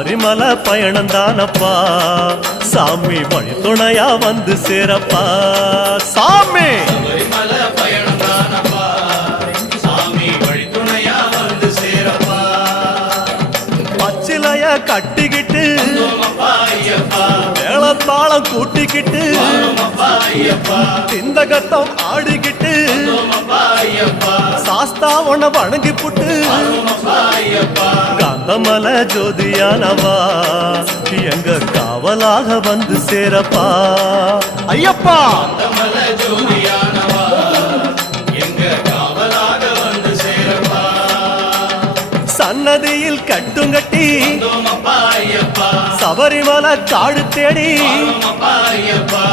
சபரிமலை பயணம் தானப்பா சாமி வழி துணையா வந்து சேரப்பா சாமி சபரிமலை பயணம் தானப்பா சாமி வழி துணையா வந்து சேரப்பா பச்சிலைய கட்டிக்கிட்டு ஐயப்பா மேளத்தாளம் கூட்டிக்கிட்டு ஐயப்பா திந்தகத்தம் ஆடிக்கிட்டு ஐயப்பா சாஸ்தா உன வணங்கி புட்டு ஐயப்பா காந்தமலை ஜோதியானவா எங்க காவலாக வந்து சேரப்பா ஐயப்பா காந்தமலை ஜோதியானவா எங்க காவலாக வந்து சேரப்பா சன்னதியில் கட்டுங்கட்டி ஐயப்பா சபரிமலை காடு தேடி ஐயப்பா